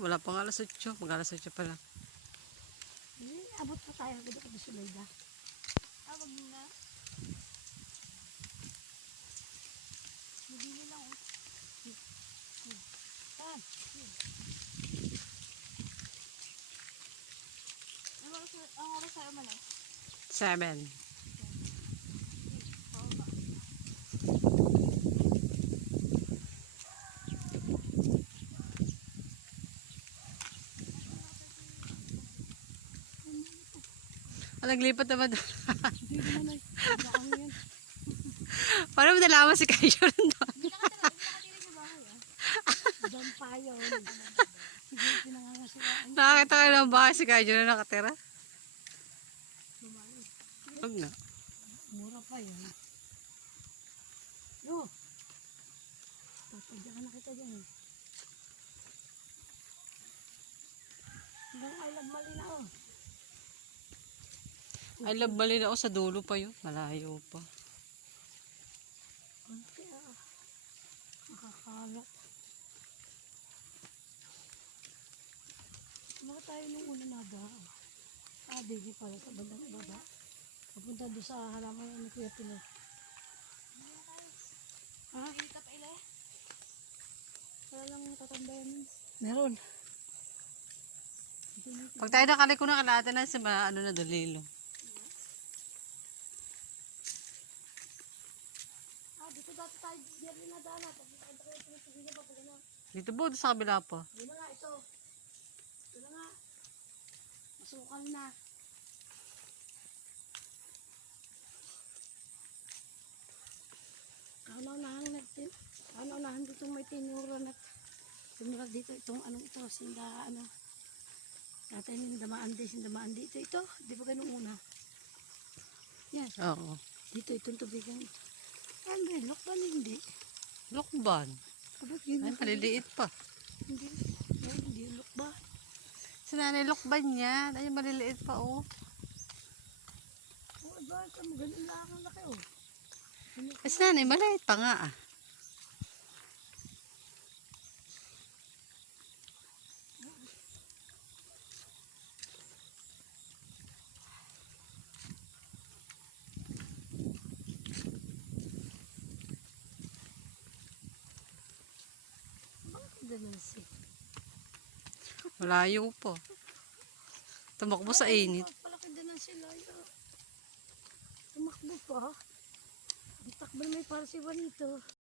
wala pang alas 8. Mag-alas 8 pa lang. Abot pa tayo. Ganda ka na si Layla. Wag na. Mabili lang oh. Ang oras sa'yo man eh. 7. Naglipat naman doon. Hindi naman ay. Baka yan. Paano mo nalaman si Kayo doon? Nakatirig na bahay ah. Doon pa yun. Sige, pinangangasiwaan. Nakakita ka ng bahay si Kayo na nakatira? Huwag na. Mura pa yun. Yo. Papadya ka na kita dyan eh. Hanggang I love Malinaw. I love Malinaw sa dulo pa yun. Malayo pa. Konti ah. Makakalat. Maka tayo nung una na ba? Digi pala sa bandang ibaba. Papunta doon sa halaman ni Kuya Pino. Ha? Hindi ka pa ila eh. Wala lang tatambayan. Meron. Pag tayo nakaliko na kalahati na sa ano na dalilo. Dito dati tayo diyan na dala. Pag tayo pinipigil pa pag ano. Dito po, sa kabila pa. Yun na nga ito. Ito na nga. Masukal na. Kaunahan dito may tinuran at tumira dito itong anong ito. Sinda ano. Dati sindamaan dito. Ito. Di ba ganun una? Yan. Oo. Dito itong tubigan ito. Ano rin? Lokban hindi. Lokban. Abot yun. Ay, maliliit pa. Hindi. Ay, hindi yung lokban. Si nanay lokban niya. Ay, maliliit pa oh. Oh, ba? Ganun lang ang laki oh. Si nanay maliit pa nga ah. Malayo po. Tumakbo sa init. Palaki din ang sila. Tumakbo pa. Ang takbo may para si Juanito.